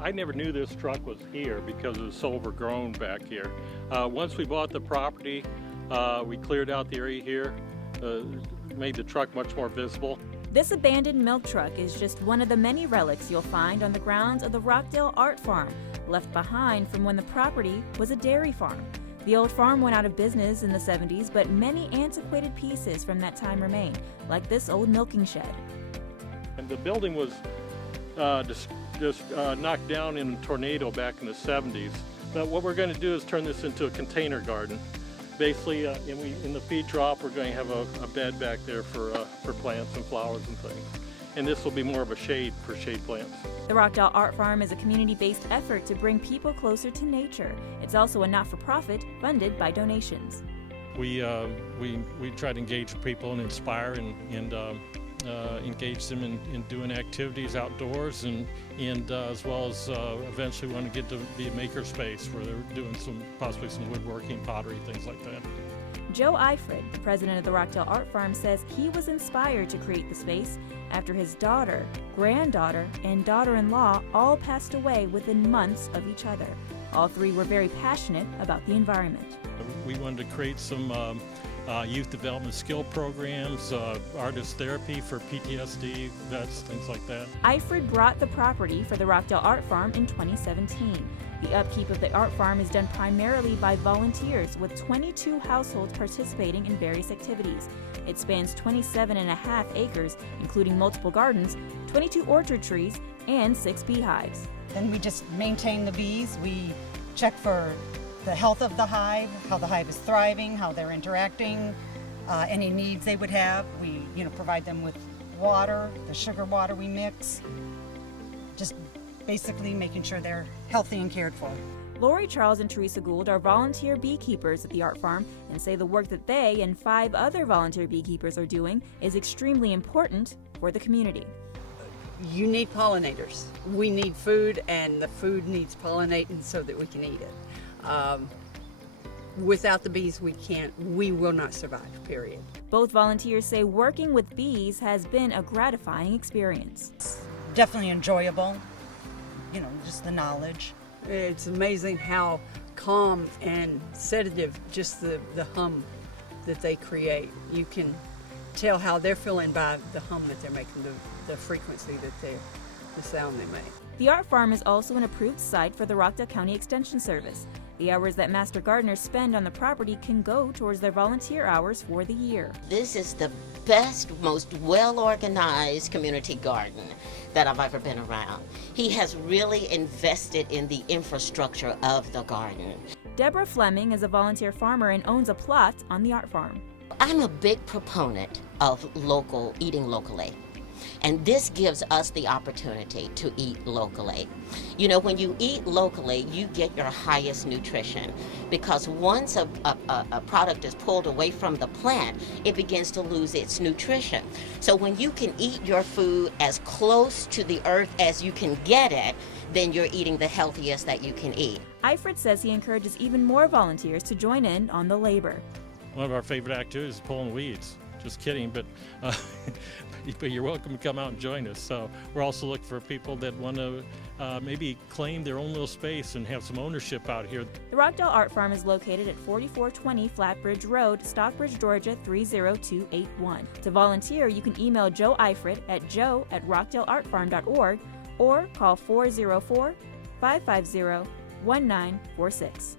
I never knew this truck was here because it was so overgrown back here. Once we bought the property, we cleared out the area here, made the truck much more visible. This abandoned milk truck is just one of the many relics you'll find on the grounds of the Rockdale Art Farm, left behind from when the property was a dairy farm. The old farm went out of business in the 70s, but many antiquated pieces from that time remain, like this old milking shed. And the building was just knocked down in a tornado back in the 70s. But what we're going to do is turn this into a container garden. Basically, in the feed trough, we're going to have a bed back there for plants and flowers and things. And this will be more of a shade for shade plants. The Rockdale Art Farm is a community-based effort to bring people closer to nature. It's also a not-for-profit funded by donations. We try to engage people and inspire and engage them in doing activities outdoors and as well as eventually want to get to be a maker space where they're doing possibly some woodworking, pottery, things like that. Joe Eifrid, the president of the Rockdale Art Farm, says he was inspired to create the space after his daughter, granddaughter, and daughter-in-law all passed away within months of each other. All three were very passionate about the environment. We wanted to create some youth development skill programs, artist therapy for PTSD vets, things like that. Eifrid brought the property for the Rockdale Art Farm in 2017. The upkeep of the art farm is done primarily by volunteers, with 22 households participating in various activities. It spans 27.5 acres, including multiple gardens, 22 orchard trees, and 6 beehives. Then we just maintain the bees. We check for the health of the hive, how the hive is thriving, how they're interacting, any needs they would have. We provide them with water, the sugar water we mix, just basically making sure they're healthy and cared for. Lori, Charles, and Theresa Gould are volunteer beekeepers at the art farm and say the work that they and 5 other volunteer beekeepers are doing is extremely important for the community. You need pollinators. We need food, and the food needs pollinating so that we can eat it. Without the bees, we will not survive, period. Both volunteers say working with bees has been a gratifying experience. Definitely enjoyable, just the knowledge. It's amazing how calm and sedative just the hum that they create. You can tell how they're feeling by the hum that they're making, the frequency that the sound they make. The art farm is also an approved site for the Rockdale County Extension Service. The hours that master gardeners spend on the property can go towards their volunteer hours for the year. This is the best, most well-organized community garden that I've ever been around. He has really invested in the infrastructure of the garden. Deborah Fleming is a volunteer farmer and owns a plot on the art farm. I'm a big proponent of eating locally. And this gives us the opportunity to eat locally. When you eat locally, you get your highest nutrition, because once a product is pulled away from the plant, it begins to lose its nutrition. So when you can eat your food as close to the earth as you can get it, then you're eating the healthiest that you can eat. Eifrid says he encourages even more volunteers to join in on the labor. One of our favorite activities is pulling weeds. Just kidding, but you're welcome to come out and join us. So we're also looking for people that want to maybe claim their own little space and have some ownership out here. The Rockdale Art Farm is located at 4420 Flatbridge Road, Stockbridge, Georgia 30281. To volunteer, you can email Joe Eifrid at joe@rockdaleartfarm.org or call 404-550-1946.